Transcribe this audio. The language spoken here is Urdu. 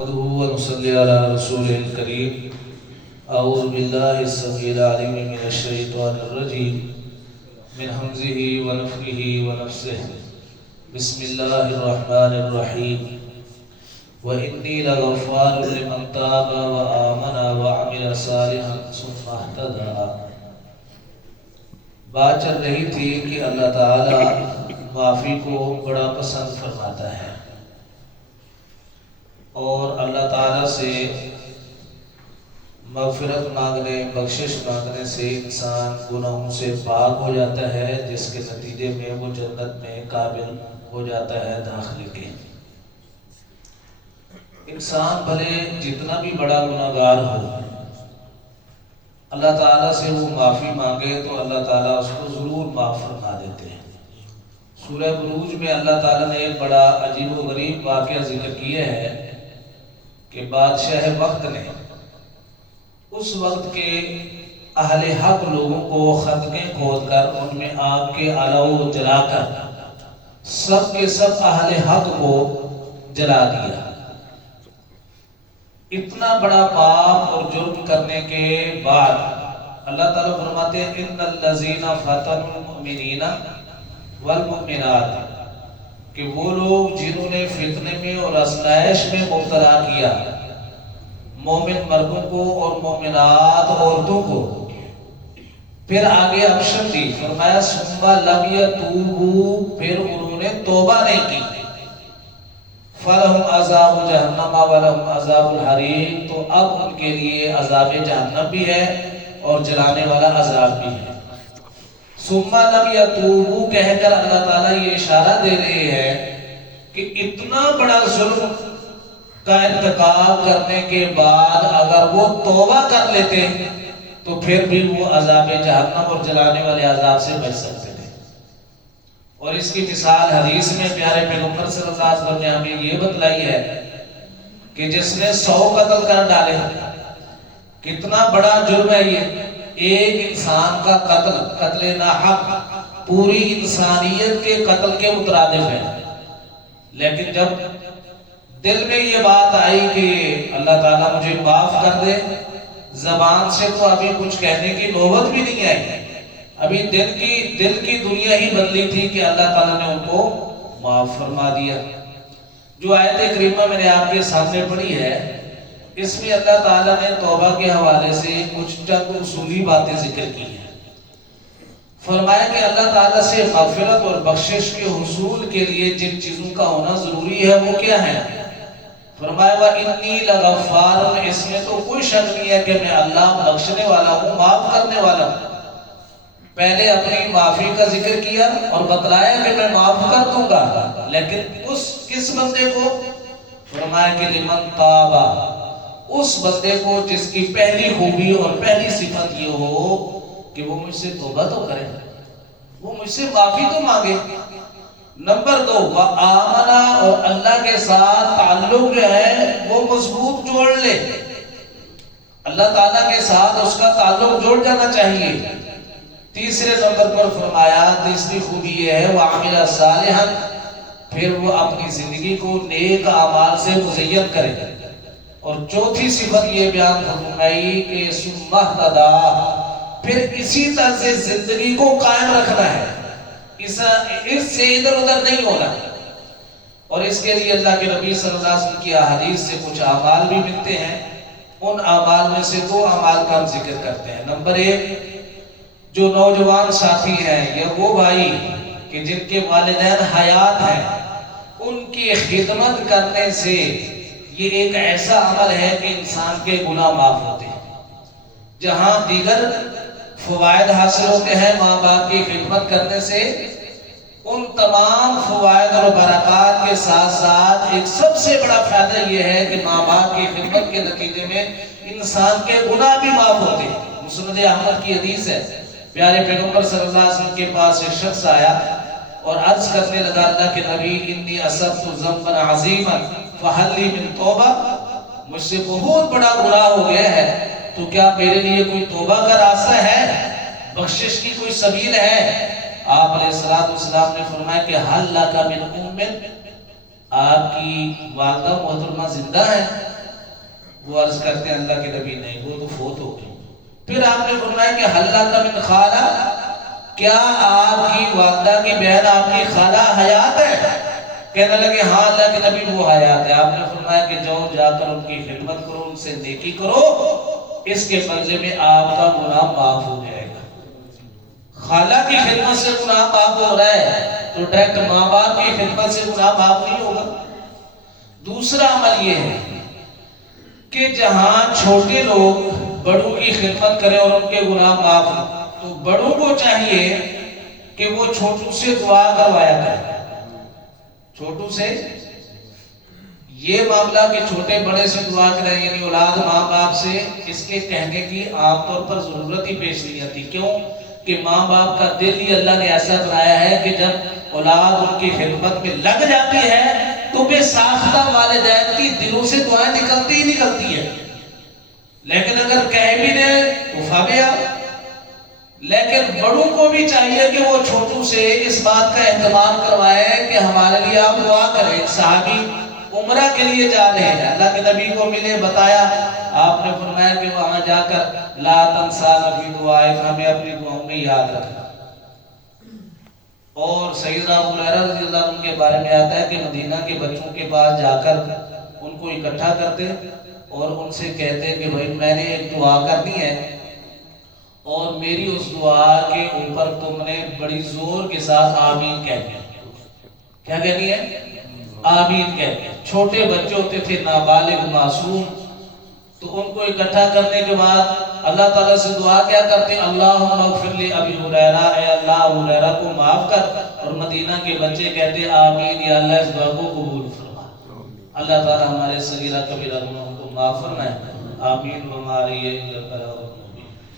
نحمده ونصلي على رسوله الكريم اعوذ بالله السميع العليم من الشيطان الرجيم من همزه ونفخه ونفثه بسم الله الرحمن الرحيم وإني لغفار لمن تاب وآمن وعمل صالحا ثم اهتدى۔ بات چل رہی تھی کہ اللہ تعالی معافی کو بڑا پسند فرماتا ہے اور اللہ تعالیٰ سے مغفرت مانگنے بخشش مانگنے سے انسان گناہوں سے پاک ہو جاتا ہے، جس کے نتیجے میں وہ جنت میں قابل ہو جاتا ہے داخلے کے۔ انسان بھلے جتنا بھی بڑا گناہگار ہو، اللہ تعالیٰ سے وہ معافی مانگے تو اللہ تعالیٰ اس کو ضرور معاف فرما دیتے ہیں۔ سورہ بروج میں اللہ تعالیٰ نے ایک بڑا عجیب و غریب واقعہ ذکر کیا ہے کہ بادشاہ وقت نے اس وقت کے اہل حق لوگوں کو خندقیں کھود کر ان میں آگ کے علو جلا کر سب کے سب اہل حق کو جلا دیا۔ اتنا بڑا پاپ اور جرم کرنے کے بعد اللہ تعالیٰ فرماتے ہیں ان الذین فتنوا المؤمنین والمؤمنات، کہ وہ لوگ جنہوں نے فتنے میں اور آزمائش میں مبتلا کیا مومن مردوں کو اور مومنات عورتوں کو، پھر آگے آپشن دی، فرمایا ثم لم یتوبوا، پھر انہوں نے توبہ نہیں کی، فلہم عذاب جہنم ولہم عذاب الحریق، تو اب ان کے لیے عذاب جہنم بھی ہے اور جلانے والا عذاب بھی ہے۔ ثم لم یتوبوا کہہ کر اللہ تعالیٰ یہ اشارہ دے رہے ہیں کہ اتنا بڑا ظلم کا ارتکاب کرنے کے بعد اگر وہ توبہ کر لیتے تو پھر بھی وہ عذاب جہنم اور جلانے والے عذاب سے بچ سکتے تھے۔ اور اس کی مثال حدیث میں پیارے پیغمبر صلی اللہ علیہ وسلم نے ہمیں یہ بتلائی ہے کہ جس نے 100 قتل کر ڈالے، کتنا بڑا جرم ہے یہ، ایک انسان کا قتل ناحق پوری انسانیت کے قتل کے مترادف ہے، لیکن جب دل میں یہ بات آئی کہ اللہ تعالیٰ مجھے معاف کر دے، زبان سے تو ابھی کچھ کہنے کی نوبت بھی نہیں آئی، ابھی دل کی دنیا ہی بدلی تھی کہ اللہ تعالیٰ نے ان کو معاف فرما دیا۔ جو آیت کریمہ میں نے آپ کے سامنے پڑھی ہے، اس میں اللہ تعالیٰ نے توبہ کے حوالے سے کچھ چند اصولی باتیں ذکر کی ہیں۔ فرمایا کہ اللہ تعالیٰ سے مغفرت اور بخشش کے حصول کے لیے جن چیزوں کا ہونا ضروری ہے وہ کیا ہے؟ فرمایا وَإِنِّي لَغَفَّارٌ، اس میں تو کوئی شک نہیں ہے کہ میں اللہ بخشنے والا ہوں، معاف کرنے والا ہوں۔ پہلے اپنی معافی کا ذکر کیا اور بتلایا کہ میں معاف کر دوں گا، لیکن کس بندے کو؟ فرمایا کہ لمن تابا، اس بندے کو جس کی پہلی خوبی اور پہلی صفت یہ ہو کہ وہ مجھ سے توبہ تو کرے، وہ مجھ سے معافی تو مانگے۔ نمبر 2 وآمنا، اور اللہ کے ساتھ تعلق جو ہے وہ مضبوط جوڑ لے، اللہ تعالیٰ کے ساتھ اس کا تعلق جوڑ جانا چاہیے۔ تیسرے نمبر پر فرمایا تیسری خوبی یہ ہے وعمل صالحا، پھر وہ اپنی زندگی کو نیک اعمال سے مزین کرے۔ اور چوتھی صفت یہ بیان فرمائی کہ ثم اہتدی، پھر اسی طرح سے زندگی کو قائم رکھنا ہے، اس سے ادھر ادھر نہیں ہونا۔ اور اس کے لیے اللہ کے نبی صلی اللہ علیہ وسلم کی احادیث سے کچھ اعمال بھی ملتے ہیں، ان اعمال میں سے 2 اعمال کا ہم ذکر کرتے ہیں۔ نمبر 1، جو نوجوان ساتھی ہیں یا وہ بھائی کہ جن کے والدین حیات ہیں، ان کی خدمت کرنے سے یہ ایک ایسا عمل ہے کہ انسان کے گناہ معاف ہوتے ہیں۔ جہاں دیگر فوائد حاصل ہوتے ہیں ماں باپ کی خدمت کرنے سے، ان تمام فوائد اور برکات کے ساتھ ساتھ ایک سب سے بڑا فائدہ یہ ہے کہ ماں باپ کی خدمت کے نتیجے میں انسان کے گناہ بھی معاف ہوتے ہیں۔ مسند احمد کی حدیث ہے، پیارے پیغمبر صلی اللہ علیہ وسلم کے پاس ایک شخص آیا اور عرض کرنے لگا اللہ کے نبی انی اصبت ذنبا عظیما فہل لی من توبہ، مجھ سے بہت بڑا گناہ ہو گیا ہے، تو کیا میرے لیے کوئی توبہ کا راستہ ہے، بخشش کی کوئی سبیل ہے؟ آپ علیہ السلام نے فرمایا کہ حل لک من ام، آپ کی والدہ محترمہ زندہ ہے، وہ عرض کرتے ہیں اللہ کے نبی نہیں، وہ تو فوت ہو گئی۔ پھر آپ نے فرمایا کہ حل لک من خالہ، کیا آپ کی والدہ کی بہن آپ کی خالہ حیات ہے؟ کہنے لگے ہاں اللہ کے نبی وہ حیات ہے۔ آپ نے فرمایا کہ جاؤ جا کر ان کی خدمت کرو، ان سے نیکی کرو، اس کے بدلے میں آپ کا گناہ معاف ہو جائے گا۔ خالہ کی خدمت سے گناہ معاف ہو رہا ہے تو ڈائریکٹ ماں باپ کی خدمت سے گناہ معاف نہیں ہوگا۔ دوسرا عمل یہ ہے کہ جہاں چھوٹے لوگ بڑوں کی خدمت کریں اور ان کے گناہ معاف ہوں، تو بڑوں کو چاہیے کہ وہ چھوٹوں سے دعا کروایا کریں۔ چھوٹوں سے یہ معاملہ کہ چھوٹے بڑے سے دعا کریں، یعنی اولاد ماں باپ سے، اس کے کہنے کی عام طور پر ضرورت ہی پیش نہیں آتی۔ کیوں کہ ماں باپ کا دل ہی اللہ نے ایسا بنایا ہے کہ جب اولاد ان کی خدمت میں لگ جاتی ہے تو بے ساختہ والدین کی دلوں سے دعائیں نکلتی ہی نکلتی ہیں۔ لیکن اگر کہہ بھی دیں تو فابیا، لیکن بڑوں کو بھی چاہیے کہ وہ چھوٹوں سے اس بات کا اہتمام کروائیں کہ ہمارے لیے آپ دعا کریں۔ صحابی عمرہ کے لیے جا رہے ہیں، اللہ کے نبی کو ملے، بتایا، آپ نے فرمایا کہ وہاں جا کر لا تنسانا فی دعائک، ہمیں اپنی دعاؤں میں یاد رکھنا۔ اور سیدنا ابو ہریرہ رضی اللہ عنہ کے بارے میں آتا ہے کہ مدینہ کے بچوں کے پاس جا کر ان کو اکٹھا کرتے اور ان سے کہتے کہ بھائی میں نے ایک دعا کرنی ہے اور میری اس دعا کے اوپر تم نے بڑی زور کے ساتھ آمین کہنی ہے۔ کیا کہنی ہے؟ آمین کہنی ہے۔ چھوٹے بچے ہوتے تھے، نابالغ معصوم، تو ان کو اکٹھا کرنے کے بعد اللہ تعالیٰ سے دعا کیا کرتے ہیں؟ اللہم اغفر لی ابی ہریرہ، اے اللہ ابو ہریرہ کو معاف کر۔ اور مدینہ کے بچے کہتے ہیں آمین، یا اللہ اس دعا کو قبول فرما۔ اللہ تعالیٰ ہمارے صغیرہ کبیرہ گناہوں کو معاف فرمائے، آمین۔ ہماری